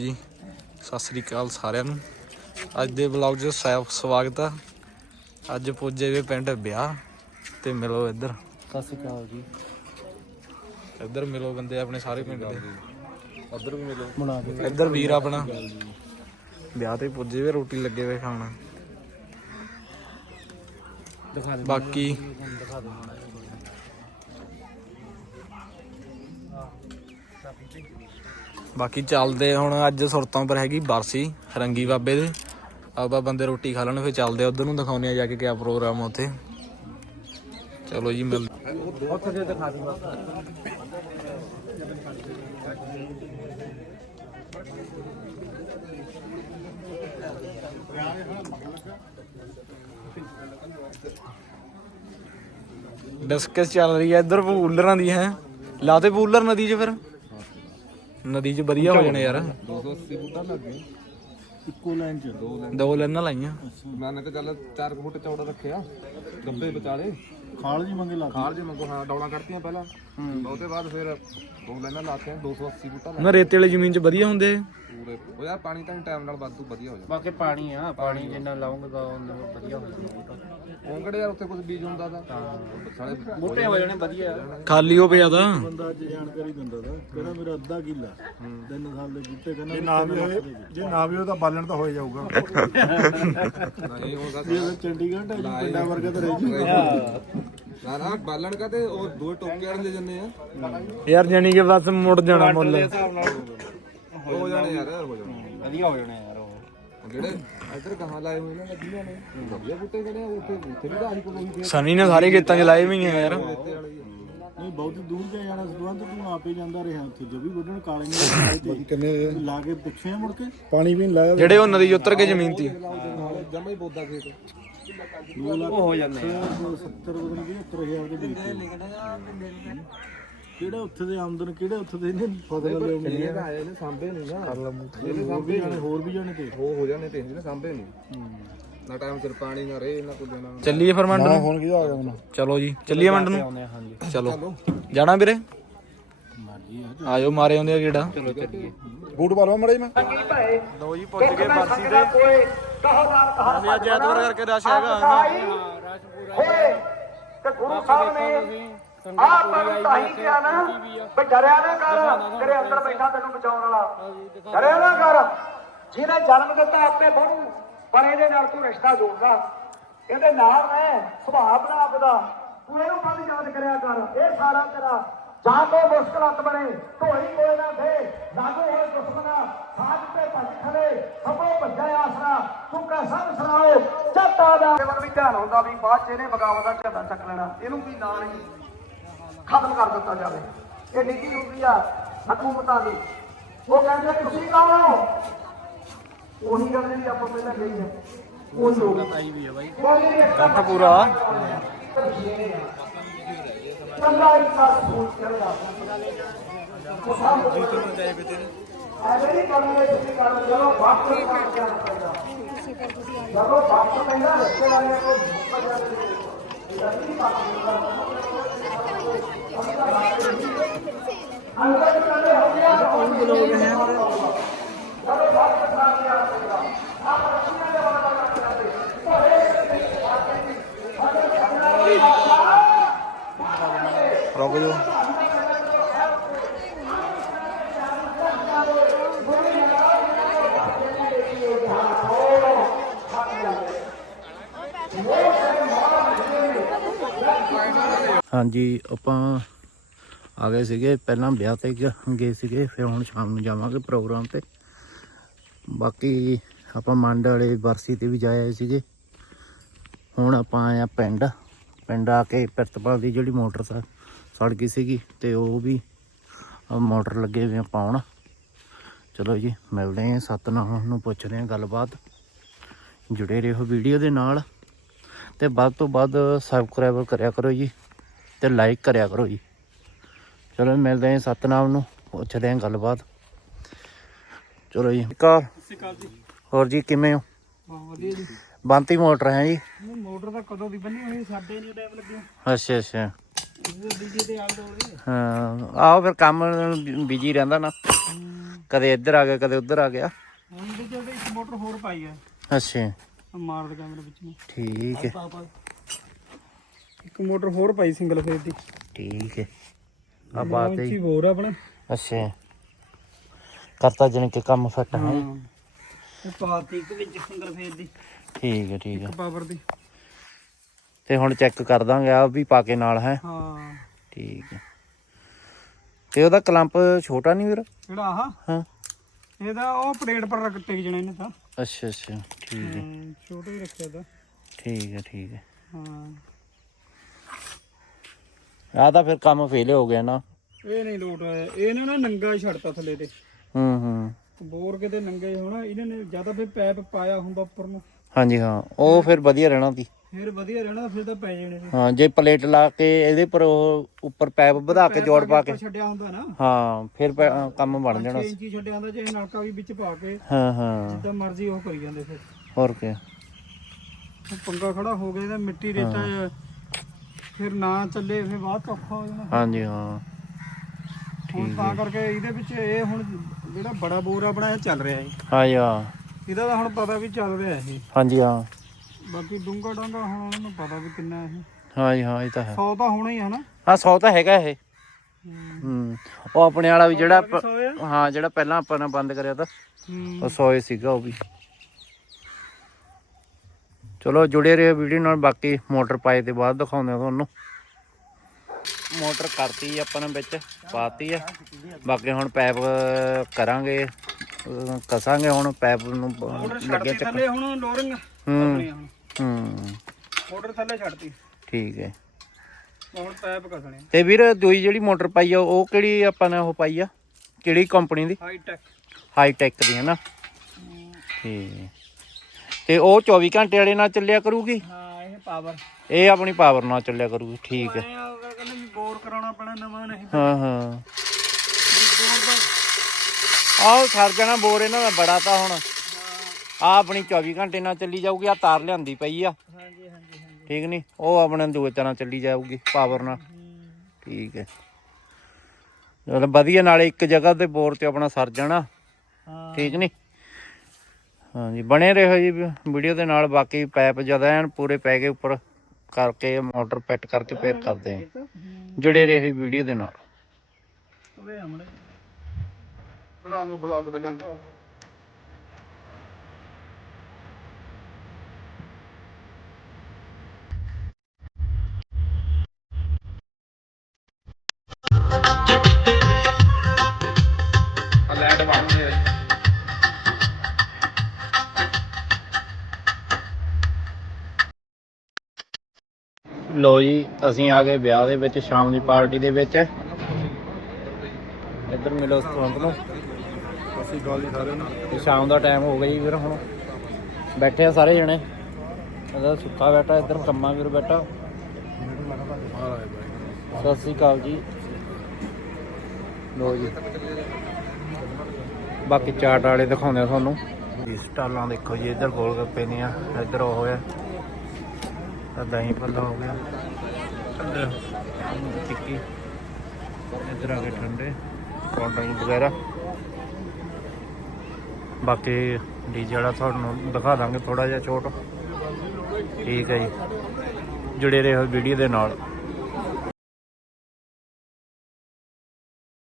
ਜੀ ਸਤਿ ਸ੍ਰੀ ਅਕਾਲ ਸਾਰਿਆਂ ਨੂੰ। ਅੱਜ ਦੇ ਵਲੌਗ 'ਚ ਸਾ- ਸਵਾਗਤ ਆ। ਅੱਜ ਪੁੱਜੇ ਵੇ ਪਿੰਡ ਵਿਆਹ ਤੇ ਮਿਲੋ ਇੱਧਰ। ਸਤਿ ਸ਼੍ਰੀ ਅਕਾਲ ਜੀ। ਇੱਧਰ ਮਿਲੋ ਬੰਦੇ ਆਪਣੇ ਸਾਰੇ ਪਿੰਡ ਦੇ। ਉਧਰ ਵੀ ਮਿਲੋ। ਬਣਾ ਕੇ ਇੱਧਰ ਵੀਰ ਆਪਣਾ। ਵਿਆਹ ਤੇ ਪੁੱਜੇ ਵੇ ਰੋਟੀ ਲੱਗੇ ਵੇ ਖਾਣ। ਦਿਖਾ ਦੇ ਬਾਕੀ ਦਿਖਾ ਦੇ ਮਾੜਾ ਜਿਹਾ। ਬਾਕੀ ਚੱਲਦੇ ਹੁਣ ਅੱਜ ਸੁਰਤਾਂ ਪਰ ਹੈਗੀ ਬਰਸੀ, ਰੰਗੀ ਬਾਬੇ ਦੇ। ਆਪਾਂ ਬੰਦੇ ਰੋਟੀ ਖਾ ਲੈਣ, ਫਿਰ ਚੱਲਦੇ ਉਧਰ ਨੂੰ ਦਿਖਾਉਂਦੇ ਆ ਜਾ ਕੇ ਕਿਆ ਪ੍ਰੋਗਰਾਮ ਆ ਉੱਥੇ। ਚਲੋ ਜੀ, ਮਿਲ ਉੱਥੇ ਦੇ ਦਿਖਾ ਦੀ ਡਿਸਕਸ ਚੱਲ ਰਹੀ ਹੈ, ਇੱਧਰ ਪੂਲਰਾਂ ਦੀ ਹੈ। ਲਾਤੇ ਪੂਲਰ ਨਦੀ 'ਚ ਫਿਰ। ਨਦੀ 'ਚ ਵਧੀਆ ਹੋ ਜਾਣੇ ਯਾਰ। 280 ਬੂਟਾ ਲੱਗ ਗਿਆ ਇੱਕੋ ਲਾਈਨ ਚ। ਦੋ ਦੋ ਲੈਣਾ ਲਾਈਆਂ। ਮੈਂ ਨੇ ਤਾਂ ਚੱਲ 4 ਫੁੱਟ ਚੌੜਾ ਰੱਖਿਆ। ਗੱਬੇ ਵਿਚਾਲੇ। ਖਾਲ ਜੀ ਮੰਗੇ ਲਾ ਖਾਲ ਜੇ ਮੰਗੋ ਹਾਂ ਡੌਲਾਂ ਕੱਢਤੀਆਂ ਪਹਿਲਾਂ। ਉਹਦੇ ਬਾਅਦ ਫਿਰ ਦੋ ਲਾਈਨਾਂ ਲਾਤੀਆਂ 280 ਬੂਟਾ ਲੱਗ ਨਾ ਰੇਤੇ ਵਾਲੀ ਜ਼ਮੀਨ 'ਚ ਵਧੀਆ ਹੁੰਦੇ। ਪੂਰੇ ਉਹ ਯਾਰ ਪਾਣੀ ਤਾਂ ਟਾਈਮ ਨਾਲ ਵਾਧੂ ਵਧੀਆ ਹੋ ਜਾਂਦਾ। ਬਾਕੀ ਪਾਣੀ ਆ ਪਾਣੀ ਜਿੰਨਾ ਲਾਉਂਗਾ ਤਾਂ ਉਹਨਾਂ ਵਧੀਆ ਹੋ ਜਾਣਾ ਬੂਟਾ। ਯਾਰ ਉੱਥੇ ਕੁਝ ਬੀਜ ਹੁੰਦਾ ਦਾ ਸਾਲੇ ਬੂਟੇ ਹੋ ਜਾਣੇ ਵਧੀਆ। ਖਾਲੀ ਹੋ ਪਿਆ ਤਾਂ। ਬੰਦਾ ਅੱਜ ਜਾਣਕਾਰੀ ਦਿੰਦਾ ਦਾ ਕਹਿੰਦਾ ਮੇਰਾ ਅੱਧਾ ਕਿੱਲਾ ਤਿੰਨ ਸਾਲ ਦੇ ਬੂਟੇ ਕਹਿੰਦਾ ਜੇ ਨਾ ਵੀ ਹੋਏ ਜੇ ਨਾ ਵੀ ਹੋਏ ਤਾਂ ਬਾਲਣ ਤਾਂ ਹੋਏ ਜਾਊਗਾ। ਨਹੀਂ ਹੋਗਾ ਜੇ ਚੰਡੀਗੜ੍ਹ ਹੈ ਜੀ ਪਿੰਡਾਂ ਵਰਗਾ ਤਾਂ ਰਹਿ ਜੂ ਨਾ ਨਾ ਬਾਲਣ ਕਾ ਤੇ ਉਹ ਦੋ ਟੋਕੇ ਵਾਲੇ ਲੈ ਜੰਨੇ ਆ। ਯਾਰ ਜਾਨੀ ਕਿ ਬਸ ਮੁੜ ਜਾਣਾ ਮੁੱਲ। ਹੋ ਜਾਣੇ ਯਾਰ ਹੋ ਜਾਣੇ। ਵਧੀਆ ਹੋ ਜਾਣੇ ਯਾਰ ਉਹ। ਜਿਹੜੇ ਇੱਧਰ ਕਹਾਂ ਲਾਏ ਹੋਏ ਨੇ ਲੱਗੀਆਂ ਨੇ ਵਧੀਆ ਬੂਟੇ ਕਿਹੜੇ ਆ ਉੱਥੇ ਉੱਥੇ ਵੀ ਤਾਂ ਕੋਲ ਉਹੀ ਸਨੀ ਨੇ ਸਾਰੇ ਖੇਤਾਂ 'ਚ ਲਾਏ ਵੀ ਯਾਰ। ਹੀ ਆ। ਨਹੀਂ ਬਹੁਤ ਦੂਰ ਜਾ ਜਾਣਾ ਸਦਵੰਤ ਤੂੰ ਆਪੇ ਜਾਂਦਾ ਰਿਹਾ ਉੱਥੇ ਜੋ ਵੀ ਵੱਢਣ ਕਾਲੇ ਨੇ ਤੇ ਕਿੰਨੇ ਲਾ ਕੇ ਪੁੱਛਿਆ ਮੁੜ ਕੇ? ਪਾਣੀ ਵੀ ਨਹੀਂ ਲਾਇਆ ਜਿਹੜੇ ਉਹ ਨਦੀ ਉਤਰ ਕੇ ਜ਼ਮੀਨ ਤੀ। ਜਮਾ ਹੀ ਬੋਦਾ ਖੇਤ। ਉਹ ਹੋ ਜਾਂਦੇ 70 ਬਦਨ 75000 ਦੇ ਵੇਚਦੇ ਕਿਹੜਾ ਉੱਥੇ ਦੇ ਆਮਦਨ ਕਿਹੜੇ ਉੱਥੇ ਦੇ ਨੇ ਫਸਲ ਲਿਆਉਣੀ ਆਏ ਨੇ ਸਾਂਭੇ ਨਹੀਂ ਨਾ। ਇਹਦੇ ਹੋਰ ਸਾਂਭੇ ਵੀ ਜਾਣੇ ਹੋਰ ਵੀ ਜਾਣੇ ਤੇ। ਹੋ ਹੋ ਜਾਣੇ ਤੇ ਇਹਨੇ ਸਾਂਭੇ ਨਹੀਂ ਨਾ ਟਾਈਮ ਸਿਰ ਪਾਣੀ ਨਾ ਰੇ ਨਾ ਕੁਝ ਨਾ ਚੱਲੀਏ ਫਿਰ ਮੰਡ ਨੂੰ ਹੁਣ ਕੀ ਆ ਗਿਆ ਹੁਣ? ਚਲੋ ਜੀ ਚੱਲੀਏ ਮੰਡ ਨੂੰ? ਚਲੋ ਜਾਣਾ ਵੀਰੇ? ਆਜੋ ਮਾਰੇ ਆਉਂਦੇ ਆ ਕਿਹੜਾ ਚਲੋ ਚੱਲੀਏ। ਬੂਟ ਪਾ ਲਵਾਂ ਮੜੇ ਮੈਂ। ਲੋ ਜੀ ਪਹੁੰਚ ਗਏ ਬਰਸੀ ਤੇ। ਅਸੀਂ ਅੱਜ ਐਤਵਾਰ ਕਰਕੇ ਰਸ਼ ਹੈਗਾ ਹੋਏ ਤੇ ਗੁਰੂ ਸਾਹਿਬ ਨੇ ਆਪ ਨੂੰ ਤਾਂ ਹੀ ਕਿਹਾ ਨਾ ਵੀ ਡਰਿਆ ਨਾ ਕਰ ਤੇਰੇ ਅੰਦਰ ਬੈਠਾ ਤੈਨੂੰ ਬਚਾਉਣ ਵਾਲਾ। ਡਰਿਆ ਨਾ ਕਰ। ਜਿਹਨੇ ਜਨਮ ਦਿੱਤਾ ਆਪੇ ਬਣੂ ਪਰ ਇਹਦੇ ਨਾਲ ਤੂੰ ਰਿਸ਼ਤਾ ਜੋੜਦਾ। ਇਹਦੇ ਨਾਲ ਰਹਿ ਸੁਭਾਅ ਬਣਾ ਆਪਦਾ। ਤੂੰ ਇਹਨੂੰ ਕਦ ਯਾਦ ਕਰਿਆ ਕਰ ਇਹ ਸਾਰਾ ਤੇਰਾ ਜਾਂ ਕੋ ਮੁਸ਼ਕਲਤ ਬਣੇ। ਢੋਈ ਕੋਈ ਨਾ ਦੇ ਲਾਗੂ ਹੋਏ ਦੁਸ਼ਮਨਾ ਸਾਜ ਤੇ ਭੱਜ ਖਲੇ ਸਭੋ ਭੱਜਾ ਆਸਰਾ। ਤੂੰ ਕੈਸਾ ਵਿਸਰਾਓ? ਜੱਟਾ ਦਾ ਮਨ ਵੀ ਧਿਆਨ ਹੁੰਦਾ ਵੀ ਬਾਅਦ ਚ ਇਹਨੇ ਬਗਾਵਤ ਦਾ ਝੰਡਾ ਚੱਕ ਲੈਣਾ। ਇਹਨੂੰ ਕੀ ਨਾਂ ਨਹੀਂ ਖਤਮ ਕਰ ਦਿੱਤਾ ਜਾਵੇ ਇਹ ਨਿੱਜੀ ਹੁੰਦੀ ਆ ਹਕੂਮਤਾਂ ਦੀ ਉਹ ਕਹਿੰਦੇ ਤੁਸੀਂ ਕੌਣ ਹੋ ਉਹੀ ਗੱਲ ਜਿਹੜੀ ਆਪਾਂ ਪਹਿਲਾਂ ਕਹੀ ਹੈ ਉਹ ਲੋਕ ਆਈ ਵੀ ਹੈ ਬਾਈ ਕੱਠ ਪੂਰਾ ਚੰਗਾ ਇੱਕ ਸਾਥ ਫੋਨ ਕਰਦਾ ਐਵੇਂ ਨਹੀਂ ਕਰਨੇ ਤੁਸੀਂ ਕਰ ਚਲੋ ਬਾਤ ਕਰ ਕਰਨਾ ਚਲੋ ਬਾਤ ਪੈਂਦਾ ਰੱਖੇ ਵਾਲੇ ਕੋ ਅੰਦਰ ਹਾਂਜੀ, ਆਪਾਂ ਆ ਗਏ ਸੀਗੇ। ਪਹਿਲਾਂ ਵਿਆਹ ਤੇ ਗਏ ਸੀਗੇ, ਫਿਰ ਹੁਣ ਸ਼ਾਮ ਨੂੰ ਜਾਵਾਂਗੇ ਪ੍ਰੋਗਰਾਮ ਤੇ। ਬਾਕੀ ਆਪਾਂ ਮੰਡ ਵਾਲੇ ਬਰਸੀ ਤੇ ਵੀ ਜਾਏ ਆਏ ਸੀਗੇ। ਹੁਣ ਆਪਾਂ ਆਏ ਆ ਪਿੰਡ। ਪਿੰਡ ਆ ਕੇ ਪਿਰਤਪਾਲ ਦੀ ਜਿਹੜੀ ਮੋਟਰ ਸਾ ਸੜ ਗਈ ਸੀਗੀ ਤੇ ਉਹ ਵੀ ਮੋਟਰ ਲੱਗੇ ਹੋਏ ਆ ਪਾਉਣ। ਚਲੋ ਜੀ, ਮਿਲਦੇ ਆ ਸਤਨਾਮ ਨੂੰ ਪੁੱਛਦੇ ਹਾਂ ਗੱਲਬਾਤ। ਜੁੜੇ ਰਹੋ ਵੀਡੀਓ ਦੇ ਨਾਲ। ਤੇ ਵੱਧ ਤੋਂ ਵੱਧ ਸਬਸਕ੍ਰਾਈਬ ਕਰਿਆ ਕਰੋ ਜੀ। ਤੇ ਲਾਈਕ ਕਰਿਆ ਕਰੋ ਜੀ। ਚਲੋ ਮਿਲਦੇ ਹਾਂ ਸਤਨਾਮ ਨੂੰ ਪੁੱਛਦੇ ਹਾਂ ਗੱਲਬਾਤ। ਚਲੋ ਜੀ ਕਾਰ ਹੋਰ ਜੀ ਕਿਵੇਂ ਹੋ? ਵਧੀਆ ਜੀ। ਬੰਤੀ ਮੋਟਰ ਹੈ ਜੀ? ਮੋਟਰ ਤਾਂ ਕਦੋਂ ਦੀ ਬੰਨੀ ਹੋਈ? ਸਾਡੇ ਨਹੀਂ ਟਾਈਮ ਲੱਗਿਆ ਅੱਛਾ ਅੱਛਾ। ਹਾਂ ਆਹੋ ਫਿਰ ਕੰਮ ਬਿਜ਼ੀ ਰਹਿੰਦਾ ਨਾ। ਕਦੇ ਇੱਧਰ ਆ ਗਿਆ ਕਦੇ ਉੱਧਰ ਆ ਗਿਆ। ਹੁਣ ਤੇ ਇੱਕ ਮੋਟਰ ਹੋਰ ਪਾਈ ਆ। ਅੱਛਾ। ਮਾਰ ਦੇ ਕੈਮਰੇ ਵਿੱਚ ਠੀਕ ਹੈ। ਇੱਕ ਮੋਟਰ ਹੋਰ ਪਾਈ ਸਿੰਗਲ ਫੇਸ ਦੀ। ਠੀਕ ਹੈ। ਆ ਬਾਤ ਹੈ। ਉੱਚੀ ਹੋਰ ਆ ਆਪਣਾ। ਅੱਛਾ। ਕਰਤਾ ਜਣ ਕੇ ਕੰਮ ਫਿੱਟ ਹੈ। ਇਹ ਪਾਤੀ ਇੱਕ ਵਿੱਚ ਸਿੰਗਲ ਫੇਸ ਦੀ। ਠੀਕ ਹੈ ਠੀਕ ਹੈ। ਪਾਵਰ ਦੀ। ਤੇ ਹੁਣ ਚੈੱਕ ਕਰ ਦਾਂਗੇ ਆ ਵੀ ਪਾ ਕੇ ਨਾਲ ਹੈ। ਹਾਂ। ਠੀਕ ਹੈ। ਤੇ ਉਹਦਾ ਕਲੰਪ ਛੋਟਾ ਨਹੀਂ ਵੀਰ? ਜਿਹੜਾ ਆਹ? ਹਾਂ। ਇਹਦਾ ਉਹ ਪਲੇਟ ਪਰ ਰੱਖ ਟਿਕ ਜਣਾ ਇਹਨੇ ਤਾਂ। ਅੱਛਾ ਅੱਛਾ। ਠੀਕ ਹੈ। ਛੋਟਾ ਹੀ ਰੱਖਿਆ ਦਾ ਠੀਕ ਹੈ ਠੀਕ ਹੈ। ਹਾਂ। ਆ ਤਾਂ ਫਿਰ ਕੰਮ ਫੇਲ ਹੋ ਗਿਆ ਨਾ। ਇਹ ਨਹੀਂ ਲੋਟ ਆਇਆ। ਇਹਨੇ ਨਾ ਨੰਗਾ ਹੀ ਛੱਡਤਾ ਥੱਲੇ ਤੇ। ਹੂੰ ਹੂੰ। ਬੋਰ ਕਿਤੇ ਨੰਗੇ ਹੋਣਾ। ਇਹਨਾਂ ਨੇ ਜ਼ਿਆਦਾ ਫਿਰ ਪੈਪ ਪਾਇਆ ਹੁੰਦਾ ਉੱਪਰ ਨੂੰ। ਹਾਂਜੀ ਹਾਂ। ਉਹ ਫਿਰ ਵਧੀਆ ਰਹਿਣਾ ਸੀ। ਫਿਰ ਵਧੀਆ ਰਹਿਣਾ ਫਿਰ ਤਾਂ ਪੈ ਜਾਣੇ ਸੀ ਹਾਂ ਜੇ ਪਲੇਟ ਲਾ ਕੇ ਇਹਦੇ ਪਰ ਉਹ ਉੱਪਰ ਪੈਪ ਵਧਾ ਕੇ ਜੋੜ ਪਾ ਕੇ। ਛੱਡਿਆ ਹੁੰਦਾ ਨਾ। ਹਾਂ ਫਿਰ ਪੈ- ਅ, ਕੰਮ ਬਣ ਜਾਣਾ 6 ਸੀ। ਇੰਚੀ ਛੱਡਿਆ ਹੁੰਦਾ ਜੇ ਨਲਕਾ ਵੀ ਵਿੱਚ ਪਾ ਕੇ ਹਾਂ ਹਾਂ। ਜਿੱਦਾਂ ਮਰਜ਼ੀ ਉਹ ਕਰੀ ਜਾਂਦੇ ਫਿਰ। ਹੋਰ ਕੀ। ਉਹ ਪੰਗਾ ਖੜਾ ਹੋ ਗਿਆ ਇਹਦਾ ਮਿੱਟੀ ਰੇਤਾ ਜਿਹਾ। ਫਿਰ ਨਾ ਚੱਲੇ ਫਿਰ ਬਾਅਦ 'ਚ ਔਖਾ ਹੋ ਜਾਣਾ। ਹਾਂਜੀ ਹਾਂ। ਹੁਣ ਤਾਂ ਕਰਕੇ ਇਹਦੇ ਵਿੱਚ ਇਹ ਹੁਣ ਜਿਹੜਾ ਬੜਾ ਬੋਰ ਆ ਬਣਾਇਆ ਚੱਲ ਰਿਹਾ ਇਹ। ਹਾਂਜੀ ਹਾਂ। ਇਹਦਾ ਤਾਂ ਹੁਣ ਪਤਾ ਵੀ ਚੱਲ ਰਿਹਾ ਇਹ। ਹਾਂਜੀ ਹਾਂ। ਬਾਕੀ ਡੂੰਗਾ ਡਾਂਗਾ ਹੁਣ ਉਹਨਾਂ ਨੂੰ ਪਤਾ ਵੀ ਕਿੰਨਾ ਇਹ। ਹਾਂਜੀ ਹਾਂ ਇਹ ਤਾਂ ਹੈ। 100 ਤਾਂ ਹੋਣਾ ਹੀ ਹੈ ਨਾ। ਹਾਂ 100 ਤਾਂ ਹੈਗਾ ਇਹ। ਹੂੰ। ਉਹ ਆਪਣੇ ਵਾਲਾ ਵੀ ਜਿਹੜਾ ਪ- 100 ਆ। ਹਾਂ ਜਿਹੜਾ ਪਹਿਲਾਂ ਆਪਾਂ ਨੇ ਬੰਦ ਕਰਿਆ ਤਾਂ ਹੂੰ। ਉਹ 100 ਹੀ ਸੀਗਾ ਉਹ ਵੀ। ਚਲੋ ਜੁੜੇ ਰਹੋ ਵੀਡੀਓ ਨਾਲ ਬਾਕੀ ਮੋਟਰ ਪਾਏ ਤੇ ਬਾਅਦ ਦਿਖਾਉਂਦੇ ਆ ਤੁਹਾਨੂੰ। ਮੋਟਰ ਕਰਤੀ ਆਪਾਂ ਨੇ ਵਿੱਚ ਪਾਤੀ ਆ। ਬਾਕੀ ਹੁਣ ਪੈਪ ਕਰਾਂਗੇ ਕਸਾਂਗੇ ਹੁਣ ਪੈਪ ਨੂੰ ਬ- ਮੋਟਰ ਲੱਗੇ ਛੱਡਤੀ ਚੱਕ ਥੱਲੇ ਹੁਣ ਲੋਰਿੰਗ ਹੂੰ ਹੂੰ। ਮੋਟਰ ਥੱਲੇ ਛੱਡਤੀ। ਠੀਕ ਹੈ। ਹੁਣ ਪੈਪ ਕਸਣੇ ਤੇ ਵੀਰ ਦੂਈ ਜਿਹੜੀ ਮੋਟਰ ਪਾਈ ਆ ਉਹ ਕਿਹੜੀ ਆਪਾਂ ਨੇ ਉਹ ਪਾਈ ਆ? ਕਿਹੜੀ ਕੰਪਨੀ ਦੀ? ਹਾਈ ਟੈਕ ਹਾਈ ਟੈਕ ਦੀ ਹੈ ਨਾ? ਠੀਕ। ਤੇ ਉਹ 24 ਘੰਟੇ ਵਾਲੇ ਨਾਲ ਚੱਲਿਆ ਕਰੂਗੀ? ਹਾਂ ਇਹ ਪਾਵਰ ਇਹ ਆਪਣੀ ਪਾਵਰ ਨਾਲ ਚੱਲਿਆ ਕਰੂਗੀ ਠੀਕ ਹੈ। ਕਹਿੰਦੇ ਵੀ ਬੋਰ ਕਰਾਉਣਾ ਪੈਣਾ ਨਵਾਂ ਨਹੀਂ ਹਾਂ ਹਾਂ। ਬੋਰ ਦਾ ਆਹ ਸਰ ਜਾਣਾ ਬੋਰ ਇਹਨਾਂ ਦਾ ਬੜਾ ਤਾਂ ਹੁਣ। ਆ ਆਪਣੀ 24 ਘੰਟੇ ਨਾਲ ਚੱਲੀ ਜਾਊਗੀ ਆ ਤਾਰ ਲਿਆਂਦੀ ਪਈ ਆ। ਹਾਂਜੀ ਹਾਂਜੀ ਹਾਂਜੀ। ਠੀਕ ਨਹੀਂ ਉਹ ਆਪਣੇ ਦੂਏ ਤਰ੍ਹਾਂ ਚੱਲੀ ਜਾਊਗੀ ਪਾਵਰ ਨਾਲ। ਠੀਕ ਹੈ। ਚਲੋ ਵਧੀਆ ਨਾਲੇ ਇੱਕ ਜਗ੍ਹਾ ਤੇ ਬੋਰ ਤੇ ਆਪਣਾ ਸਰ ਜਾਣਾ। ਹਾਂ। ਠੀਕ ਨਹੀਂ ਹਾਂਜੀ, ਬਣੇ ਰਹੋ ਜੀ ਵੀਡੀਓ ਦੇ ਨਾਲ, ਬਾਕੀ ਪਾਈਪ ਜ਼ਿਆਦਾ ਐਨ ਪੂਰੇ ਪੈ ਗਏ ਉੱਪਰ ਕਰਕੇ, ਮੋਟਰ ਫਿੱਟ ਕਰਕੇ ਫੇਰ ਕਰਦੇ ਆ ਜੁੜੇ ਰਹੋ ਵੀਡੀਓ ਦੇ ਨਾਲ। ਵੇ ਹਮਣੇ ਬਣਾ ਨੂੰ ਬੁਲਾ ਕੇ ਬੰਦਾ ਲੋ ਜੀ, ਅਸੀਂ ਆ ਗਏ ਵਿਆਹ ਦੇ ਵਿੱਚ, ਸ਼ਾਮ ਦੀ ਪਾਰਟੀ ਦੇ ਵਿੱਚ। ਇੱਧਰ ਮਿਲੋ ਸਤਵੰਤ ਨੂੰ ਅਸੀਂ ਗੱਲ ਹੀ ਸਾਰੇ ਨੂੰ ਸ਼ਾਮ ਦਾ ਟਾਈਮ ਹੋ ਗਿਆ ਜੀ ਵੀਰ ਹੁਣ। ਬੈਠੇ ਆ ਸਾਰੇ ਜਣੇ। ਇਹਦਾ ਸੁੱਖਾ ਬੈਠਾ, ਇੱਧਰ ਕੰਮਾ ਵੀਰ ਬੈਠਾ। ਸਤਿ ਸ੍ਰੀ ਅਕਾਲ ਜੀ। ਲੋ ਜੀ। ਬਾਕੀ ਚਾਟ ਵਾਲੇ ਦਿਖਾਉਂਦੇ ਆ ਤੁਹਾਨੂੰ। ਜੀ, ਸਟਾਲਾਂ ਦੇਖੋ ਜੀ, ਇੱਧਰ ਗੋਲ ਗੱਪੇ ਦੀਆਂ, ਇੱਧਰ ਉਹ ਹੈ। ਤਾਂ ਦਹੀਂ ਭੱਲਾ ਹੋ ਗਿਆ। ਟਿੱਕੀ। ਇੱਧਰ ਆ ਗਏ ਠੰਡੇ। ਕਾਉਂਟਰ ਵਗੈਰਾ। ਬਾਕੀ ਡੀਜੇ ਵਾਲਾ ਤੁਹਾਨੂੰ ਦਿਖਾ ਦਾਂਗੇ ਥੋੜਾ ਜਿਹਾ ਛੋਟ। ਠੀਕ ਹੈ ਜੀ। ਜੁੜੇ ਰਹੋ ਵੀਡੀਓ ਦੇ ਨਾਲ।